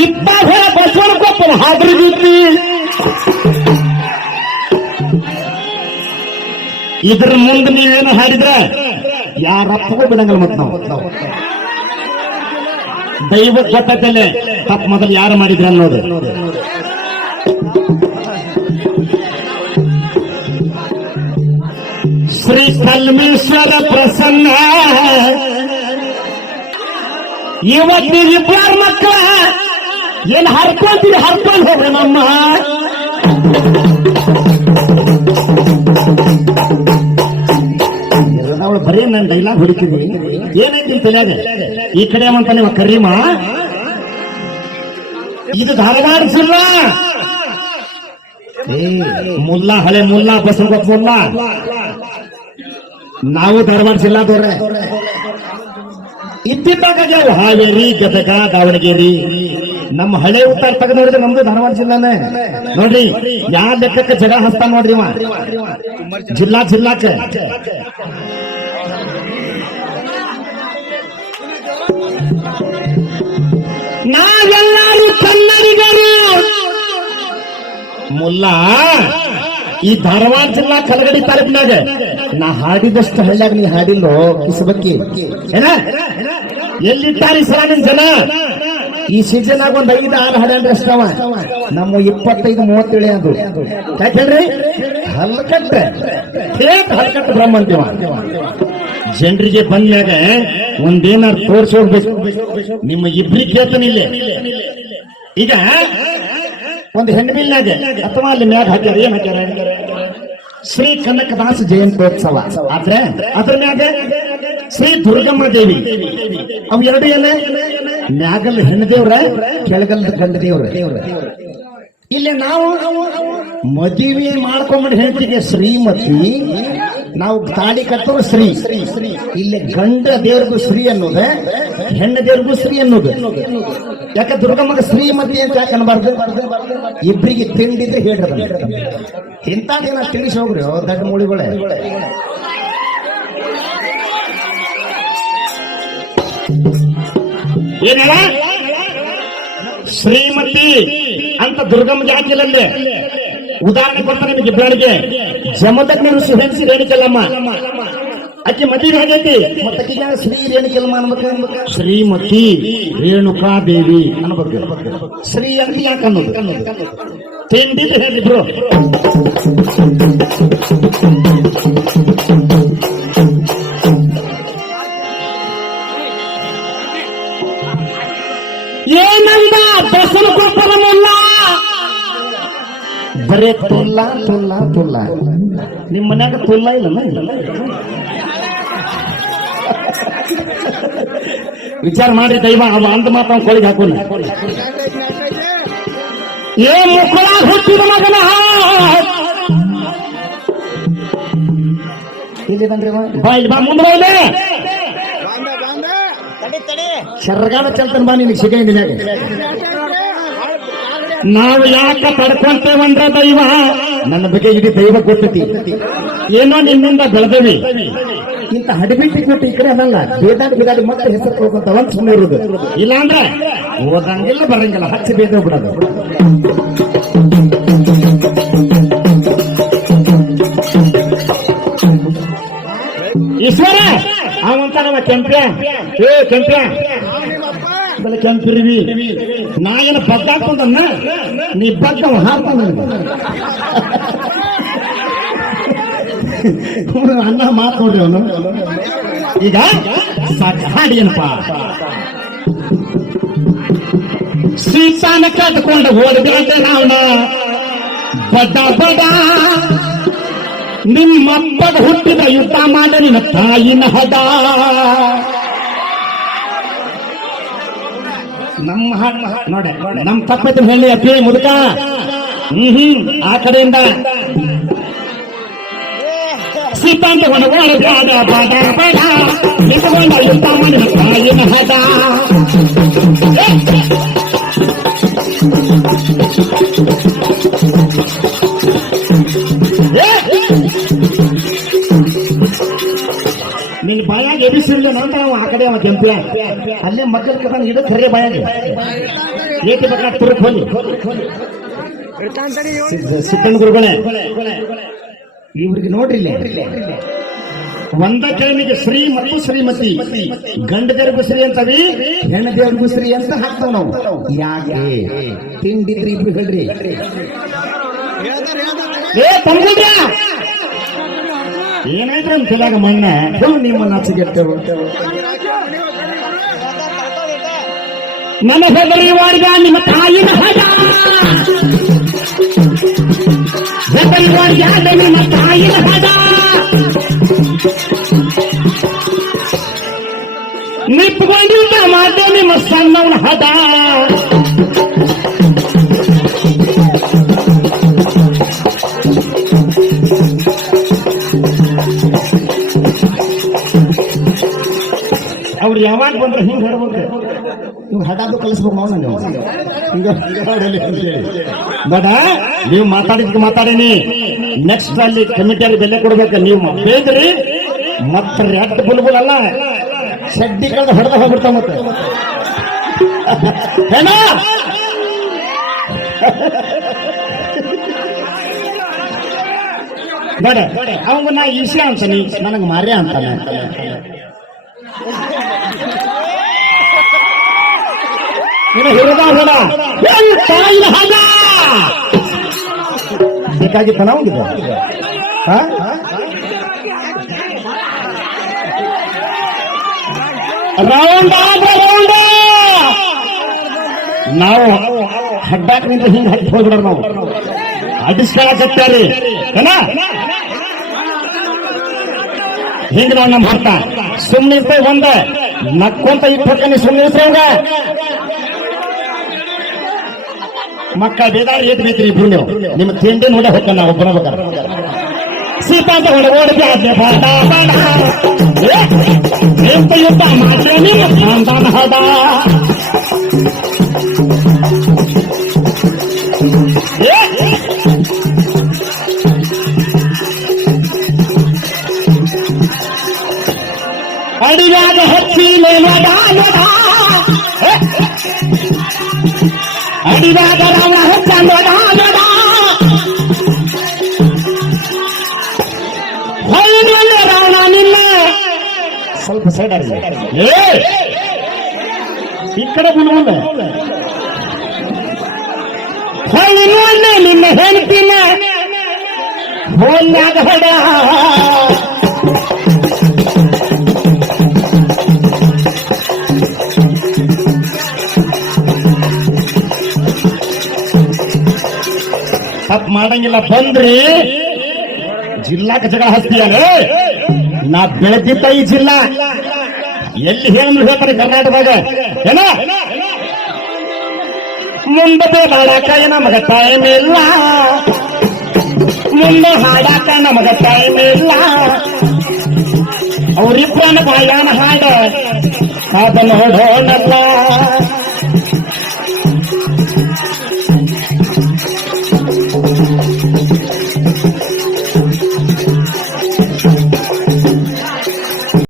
ಇಪ್ಪಾಗ ಬಸವನ ಹಾದ್ರಿ ಬಿದ್ದಿ ಇದ್ರ ಮುಂದೆ ನೀವೇನು ಹಾಡಿದ್ರ? ಯಾರಪ್ಪಗೂ ಬಿಡಂಗಲ್ಲ ಮತ್ತೆ ನಾವು. ದೈವ ಗೊತ್ತೈತಲ್ಲೇ ತಪ್ಪು ಮೊದಲು ಯಾರು ಮಾಡಿದ್ರ ಅನ್ನೋದು. ಶ್ರೀ ಕಲ್ಮೇಶ್ವರ ಪ್ರಸನ್ನ. ಇವತ್ತು ಇಬ್ಬರ ಮಕ್ಕಳ ಏನ್ ಹರ್ಕೊಂತೀರಿ ಹರ್ಕೊಂಡ್ ಹೋಗ್ರಿ ನಮ್ಮ. ಬರೀ ನನ್ನ ಡೈಲಾಗ್ ಹುಡುಕಿದ್ವಿ ಏನೈತಿ ತಲೆಯಾಗ ಈ ಕಡೆ ಅಂತ ನೀವು ಕರೀಮ? ಇದು ಧಾರವಾಡ ಜಿಲ್ಲಾ. ಏ, ಮುಲ್ಲಾ, ಹಳೆ ಮುಲ್ಲಾ ಬಸವಗೊಪ್ಪ ಮುಲ್ಲಾ. ನಾವು ಧಾರವಾಡ ಜಿಲ್ಲಾದವ್ರೆ. ಇತ್ತಿದ್ದಾಗ ಹಾವೇರಿ, ಗದಗ, ದಾವಣಗೆರೆ. ನಮ್ಮ ಹಳೆ ಉತ್ತರ ತೆಗೆದು ನೋಡಿದ್ರೆ ನಮ್ದು ಧಾರವಾಡ ಜಿಲ್ಲಾನೇ. ನೋಡ್ರಿ ಯಾವ ಲೆಕ್ಕಕ್ಕೆ ಜಗ ಹಸ್ತ ನೋಡ್ರಿ ಜಿಲ್ಲಾ ಜಿಲ್ಲಾಕ್ಕೆ. ನಾವೆಲ್ಲರೂ ಕನ್ನಡಿಗರು. ಮುಲ್ಲಾ, ಈ ಧಾರವಾಡ ಜಿಲ್ಲಾ ಕಲಗಡಿ ತಾಲೂಕಿನಾಗ ನಾ ಹಾಡಿದಷ್ಟು ಹಳ್ಳಿಯಾಗ ನೀ ಹಾಡಿಲ್ಲೋ, ಕಿಸಬಕ್ಕಿ. ಏನ? ಎಲ್ಲಿಟ್ಟಾರಿ ಸರ ನಿನ್ ಜನ? ಈ ಸೀಸನ್ ಆಗ ಒಂದ್ ಐದು, ಆರು ಹಾಡ್ಯಾನ್ರಿ ಅಷ್ಟವ ನಮ್ಮ ಇಪ್ಪತ್ತೈದು ಮೂವತ್ತೇಳು ಅದು. ಯಾಕೆ ಹೇಳ್ರಿ? ಹಲ್ಕಟ್ಟ. ಹಲ್ಕಟ್ಟ ಬ್ರಹ್ಮ ಅಂತೀವ ಜನರಿಗೆ ಬಂದ್ಮ್ಯಾಗ ಒಂದೇನಾರು ತೋರ್ಸಿ ಹೋಗ್ಬೇಕು. ನಿಮ್ಮ ಇಬ್ರಿಗೆ ಕೇಳ್ತಾನೆ ಇಲ್ಲೇ. ಈಗ ಒಂದು ಹೆಣ್ಮಿಲ್ನಾಗ ಅಥವಾ ಅಲ್ಲಿ ಮ್ಯಾಗ ಹಾಕ್ಯಾರ, ಏನ್ ಹಾಕ್ಯಾರ? ಶ್ರೀ ಕನಕದಾಸ ಜಯಂತ್ಯೋತ್ಸವ. ಆದ್ರೆ ಅದ್ರ ಮ್ಯಾಗ ಶ್ರೀ ದುರ್ಗಮ್ಮ ದೇವಿ. ಅವು ಎರಡು ಏನ ಮ್ಯಾಗಲ್ ಹೆಣ್ಣು ದೇವ್ರ ಕೆಳಗಲ್ ಗಂಡ ದೇವ್ರ ಇಲ್ಲಿ ನಾವು ಮದುವೆ ಮಾಡ್ಕೊಂಡ್ಬಿಟ್ಟು ಹೇಳ್ತೀವಿ ಶ್ರೀಮತಿ, ನಾವು ತಾಳಿ ಕಟ್ಟೋರು ಶ್ರೀ. ಇಲ್ಲಿ ಗಂಡ ದೇವ್ರಿಗೂ ಶ್ರೀ ಅನ್ನೋದು, ಹೆಣ್ಣ ದೇವ್ರಿಗೂ ಶ್ರೀ ಅನ್ನೋದು. ಯಾಕ ದುರ್ಗಮ್ಮಗ ಶ್ರೀಮತಿ ಅಂತ ಯಾಕೆ ಅನ್ಬಾರ್ದು? ಇಬ್ಬರಿಗೆ ತಿಂಡಿದ್ರೆ ಹೇಳ್ರಿ ದಿನ ತಿಳಿಸಿ ಹೋಗ್ರಿ ದೊಡ್ಡ ಮೂಳಿಗಳೇ ಏನೇಳ ಶ್ರೀಮತಿ ಅಂತ ದುರ್ಗಮ್ಮ ಜಾತಿಯಲ್ಲಿ ಉದಾಹರಣೆ ಕೊಡ್ತಾರೆ ನಿಮಗೆ ಇಬ್ಬರಿಗೆ ಜಮದಗ್ನಿ ಋಷಿ ಹೆಂಗಸಿ ರೇಣಿಕೆಲ್ಲಮ್ಮ ಆಕೆ ಮದುವೆ ಆಗೈತಿ ಮತ್ತಕ್ಕಿಗ ಶ್ರೀ ರೇಣುಕೆಲ್ಲಮ್ಮ ಅನ್ಬೇಕು ಶ್ರೀಮತಿ ರೇಣುಕಾ ದೇವಿ ಅನ್ಬೇಕು. ಶ್ರೀ ಅಂತ ಯಾಕೆ ಅನ್ನೋದು? ತಿಂಡಿ ಹೇಳಿದ್ರು. ಬರೇ ತುಲ್ಲ ತುಲ್ಲ ತುಲ್ಲ. ನಿಮ್ಮ ಮನ್ಯಾಗ ತುಲ್ಲ ಇಲ್ಲ ವಿಚಾರ ಮಾಡಿ ದೈವ ಅವ ಅಂತ ಮಾತ್ರ ಕೊಳಿಗೆ ಹಾಕೋಣ ಏ ಮುಕ್ಕಳ ಹುಟ್ಟಿದ ಮಗನ ಇಲ್ಲಿ ಬಂದ್ರಿ ಬಾ ಇಲ್ಲಿ ಬಾ ಮುಂದೆ ಬಾ ಇಲ್ಲಿ. ಶರ್ಗಾಲ ಚಲ್ತನ್ ಬಾ ನಿನಗೆ ಸಿಗಂಗಿಲ್ಲ ನಾವು ಯಾಕ ತಡ್ಕೊಂತೇವಂದ್ರ ದೈವ ನನ್ನ ಬಗ್ಗೆ ಇಡೀ ದೈವ ಗೊತ್ತೈತಿ. ಏನೋ ನಿನ್ನಿಂದ ಬೆಳೆದೇವಿ. ಇಂತ ಹಡಿಬಿಟ್ಟಿ ಕೊಟ್ಟು ಈ ಕಡೆ ಅದಲ್ಲ ಬೇದಾಡಿ ಬೇದಾಡಿ ಮತ್ತೆ ಹೆಸರು ಹೋಗುವಂತ ಒಂದು ಸುಮ್ಮನೆ ಇರುದು. ಇಲ್ಲಾಂದ್ರೆ ಓದಂಗಿಲ್ಲ ಬರಂಗಿಲ್ಲ ಹಚ್ಚಿ ಬೇದ ಬಿಡೋದು ಈಶ್ವರ ಅವಂತ ನಮ್ಮ ಕೆಂಪ್ಯ. ಏ ಕೆಂಪ್ಯ. ಬೆಲೆ ಅಂತಿರ್ವಿ ನಾ ಏನು ಬದ್ದಾಡ್ಕೊಂಡನ್ನ ನೀ ಬದ್ದ ಹಾರ್ತಾನ ಅನ್ನ ಮಾತು ಅವನು. ಈಗ ಹಾಡಿ ಏನಪ್ಪ? ಸೀತಾನ ಕಟ್ಕೊಂಡು ಹೋದ್ಬಿಡಂತೆ ನಾವು ಬಡ ಬಡ. ನಿಮ್ಮಪ್ಪಗ ಹುಟ್ಟಿದ ಯುದ್ಧ ಮಾಡ ನಿನ್ನ ತಾಯಿನ ಹದ ನಮ್ಮ ನೋಡಿ ನೋಡ ನಮ್ ತಪ್ಪೈತಿ ಹೇಳಿ ಅಪ್ಪಿ ಮುದುಕ ಹ್ಮ್ ಹ್ಮ್ ಆ ಕಡೆಯಿಂದ ಸೀತಾಂತ ಹದ ಎಬಿಸಿಲ್ಲ ನಂತರ ಅವ ಆ ಕಡೆ ಅವ ಕೆಂಪಿ ಅಲ್ಲೇ ಮಕ್ಕಳ ಕರ್ಕೊಂಡು ಇದು ಸರಿಯ ಭಯ ಏಕೆ ಬೇಕಾದ ತುರುಕ್ ಹೋಗಿ? ಸಿಕ್ಕಣ್ಣ ಗುರುಗಳೇ, ಇವ್ರಿಗೆ ನೋಡ್ರಿ. ಒಂದ ಕೆಳಮಿಗೆ ಶ್ರೀ ಮತ್ತು ಶ್ರೀಮತಿ. ಗಂಡ ದೇವ್ರಿಗೂ ಶ್ರೀ ಅಂತವಿ ಹೆಣ್ಣ ದೇವ್ರಿಗೂ ಶ್ರೀ ಅಂತ ಹಾಕ್ತಾವ ನಾವು. ಯಾಕೆ? ತಿಂಡಿದ್ರಿ ಇಬ್ರು ಹೇಳ್ರಿ. ಏ ಏನಾಯ್ತು ಅಂತ ತಲೆಯಾಗ ಮಣ್ಣ, ಫುಲ್ ನಿಮ್ಮ ನಾಚಿಗೆಟ್ಟೆವು ನನ್ನ ಹೆದರಿ ಮಾಡಿದ, ನಿಮ್ಮ ತಾಯಿನ ಹದ ಹೆದರಿ ಮಾಡಿದ, ನಿಮ್ಮ ತಾಯಿನ ಹದ ನಿಪ್ಕೊಂಡಿದ್ದ ನಿಮ್ಮ ಸಣ್ಣವನ ಹದ. ಅವ್ರು ಯಾವಾಗ ಬಂದ್ರೆ ಹಿಂಗೆ ಹೇಳ್ಬೋದು ನೀವು ಹಠಾದು ಕಲಿಸ್ಬೇಕು ನಾವು ನೀವು ಹಿಂಗ ನೀವು ಮಾತಾಡಿದ್ ಮಾತಾಡೀನಿ. ನೆಕ್ಸ್ಟ್ ಅಲ್ಲಿ ಕಮಿಟಿಯಲ್ಲಿ ಬೆಲೆ ಕೊಡ್ಬೇಕು. ನೀವು ಬೇಕ್ರಿ ಮತ್ತೆ ರೆಡ್ ಬುಲ್ಬುಲ್ ಅಲ್ಲ, ಸಡ್ಡಿ ಕಳೆದ ಹೊಡೆದ ಹೋಗ್ಬಿಡ್ತಾವ ಮತ್ತೆ. ಬೇಡ ಅವಂಗ ನಾ ಈಸಿ ಅಂತಾನೆ ನನಗೆ ಮಾರ್ಯ ಅಂತಾನೆ. ನಿನ್ನ ಹಿರಿದ ಹೊಡ ಏನ್ ತಾಯಿನ ಹದ ಬೇಕಾಗಿತ್ತ ನಾವು ರೌಂಡ್ ರೌಂಡ್! ನಾವು ಹಡ್ಡಾಕ್ ನಿಂತ ಹಿಂಗ್ ಹಚ್ಚಿ ಹೋಗ್ಬಿಡ್ರ ನಾವು. ಅಡಿಸ್ಕೊಳಕತ್ತಾರಿ ಹಿಂಗ ಹಿಂಗ್ ನಾವು ನಮ್ಮ ಹರ್ತ ಸುಮ್ಮನೆ ಇರ್ತೇವೆ ಒಂದ ನಕ್ಕೊಂತ ಇಪ್ಪತ್ತನೇ ಸುಮ್ಮನೆ ಇರ್ತೇವಂಗ ಮಕ್ಕ ಬೇದಾರ ಏಟ್ ಬೇಕ್ರಿ ಇಬ್ರು ನೀವು ನಿಮ್ಮ ತಿಂಡಿ ನೋಡ ಹೋಗ್ತಾನ ನಾವು ಬರಬೇಕಾರ ಬೇಕಾರೆ ಸೀತಾ ಅಂತ ಹೊಡೆ ಓಡಿದ್ದೆ ಆದ್ನೆ ಬಾಡ ಯುದ್ಧ ಮಾಡಿ ಹದ ಸ್ವಲ್ಪ ಸೈಡ್ ಆಗಿ ಏ! ಈ ಕಡೆ ಬಿಡುವುದ ನಿನ್ನ ಹೇಳ್ತೀನ ಹೋಲ್ಯಾಗ ಹೊಡ ತಪ್ಪು ಮಾಡಂಗಿಲ್ಲ ಬಂದ್ರಿ. ಜಿಲ್ಲಾಕ ಜಗಳ ಹಚ್ತೀಯಲ್ಲ? ನಾ ಬೆಳೆದಿದ್ದ ಈ ಜಿಲ್ಲಾ. ಎಲ್ಲಿ ಹೇಳಿ ಹೇಳ್ತಾರೆ ಕರ್ನಾಟಕದಾಗ? ಏನ? ಮುಂದೆ ಬಾಳಾಕ ನಮಗ ಟೈಮ್ ಇಲ್ಲ ಮುಂದೆ ಹಾಡಾಕ ನಮಗ ಟೈಮ್ ಇಲ್ಲ ಅವರಿಬ್ಬನ ಬಾಯಾನ ಹಾಡ. ಅದ ನೋಡೋಣಲ್ಲ